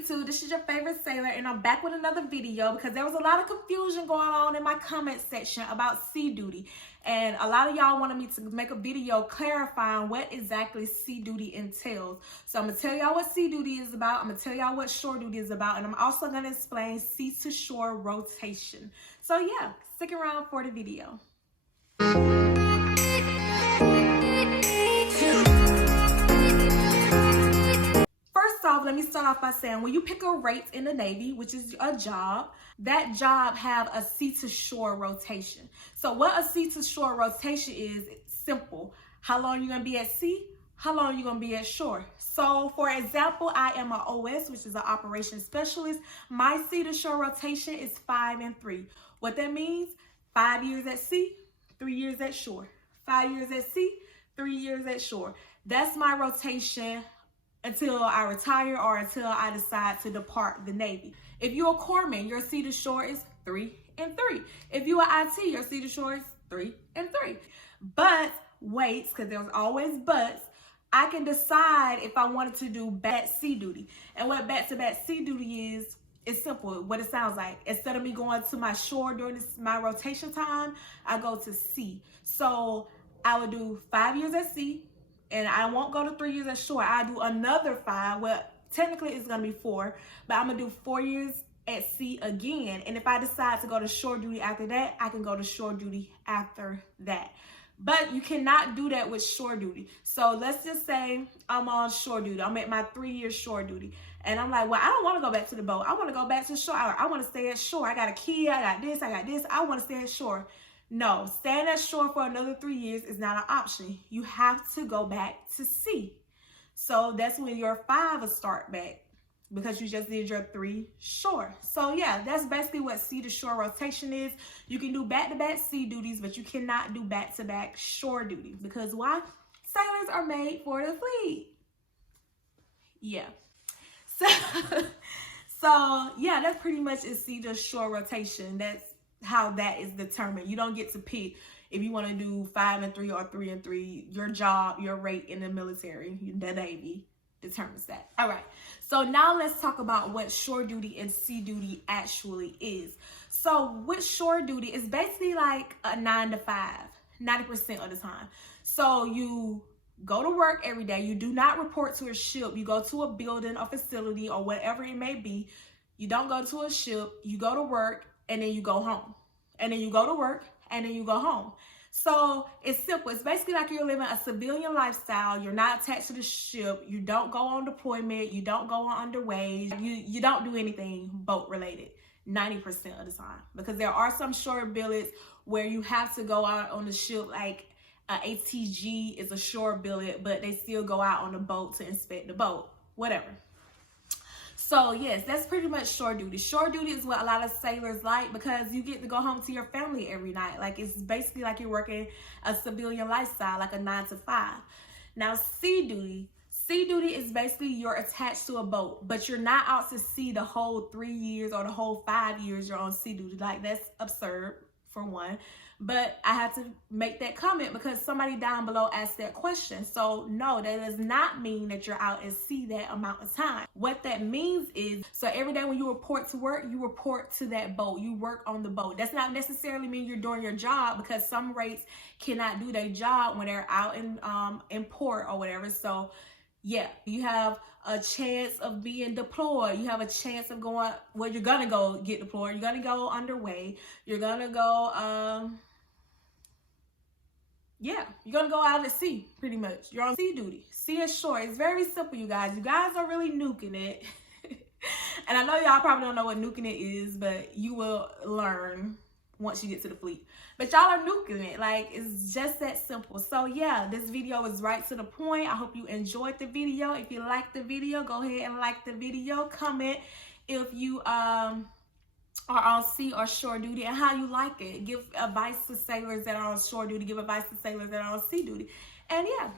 YouTube? This is your favorite sailor, and I'm back with another video because there was a lot of confusion going on in my comment section about sea duty, and a lot of y'all wanted me to make a video clarifying what exactly sea duty entails. So I'm gonna tell y'all what sea duty is about, I'm gonna tell y'all what shore duty is about, and I'm also gonna explain sea to shore rotation. So yeah, stick around for the video. First off, let me start off by saying when you pick a rate in the Navy, which is a job, that job have a sea to shore rotation. So what a sea to shore rotation is, it's simple. How long are you gonna be at sea? How long are you gonna be at shore? So for example, I am an OS, which is an operations specialist. My sea to shore rotation is 5 and 3. What that means, 5 years at sea, 3 years at shore. 5 years at sea, 3 years at shore. That's my rotation until I retire or until I decide to depart the Navy. If you're a corpsman, your sea to shore is 3 and 3. If you're an IT, your sea to shore is 3 and 3. But wait, because there's always buts, I can decide if I wanted to do back sea duty. And what back-to-back sea duty is, it's simple, what it sounds like. Instead of me going to my shore during my rotation time, I go to sea. So I would do 5 years at sea, and I won't go to 3 years at shore. I do another 5. Well, technically it's gonna be 4, but I'm gonna do 4 years at sea again. And if I decide to go to shore duty after that, I can go to shore duty after that. But you cannot do that with shore duty. So let's just say I'm on shore duty. I'm at my 3-year shore duty. And I'm like, well, I don't want to go back to the boat. I want to go back to shore. I want to stay at shore. I got a kid. I got this. I want to stay at shore. No, staying at shore for another 3 years is not an option. You have to go back to sea. So that's when your 5 will start back because you just did your 3 shore. So yeah, that's basically what sea to shore rotation is. You can do back-to-back sea duties, but you cannot do back-to-back shore duty because why? Sailors are made for the fleet. Yeah. So yeah, that's pretty much is sea to shore rotation. That's how that is determined. You don't get to pick if you want to do 5 and 3 or 3 and 3. Your job, your rate in the military, the Navy determines that. All right, so now let's talk about what shore duty and sea duty actually is. So with shore duty, it's basically like a 9 to 5, 90% of the time. So you go to work every day. You do not report to a ship. You go to a building, a facility, or whatever it may be. You don't go to a ship. You go to work, and then you go home. And then you go to work, and then you go home. So it's simple. It's basically like you're living a civilian lifestyle. You're not attached to the ship. You don't go on deployment. You don't go on underway. You don't do anything boat related 90% of the time. Because there are some shore billets where you have to go out on the ship, like ATG is a shore billet, but they still go out on the boat to inspect the boat, whatever. So yes, that's pretty much shore duty. Shore duty is what a lot of sailors like because you get to go home to your family every night. Like it's basically like you're working a civilian lifestyle, like a 9 to 5. Now sea duty is basically you're attached to a boat, but you're not out to sea the whole 3 years or the whole 5 years you're on sea duty. Like that's absurd for one. But I had to make that comment because somebody down below asked that question. So no, that does not mean that you're out at sea that amount of time. What that means is, so every day when you report to work, you report to that boat. You work on the boat. That's not necessarily mean you're doing your job because some rates cannot do their job when they're out in port or whatever. So yeah, you have a chance of being deployed. You have a chance of going, well, you're gonna go get deployed. You're gonna go underway. You're gonna go, yeah, you're gonna go out at sea, pretty much. You're on sea duty. Sea and shore. It's very simple, you guys. You guys are really nuking it. And I know y'all probably don't know what nuking it is, but you will learn once you get to the fleet. But y'all are nuking it. Like, it's just that simple. So yeah, this video is right to the point. I hope you enjoyed the video. If you liked the video, go ahead and like the video. Comment if you are on sea or shore duty and how you like it. Give advice to sailors that are on shore duty. Give advice to sailors that are on sea duty. And yeah,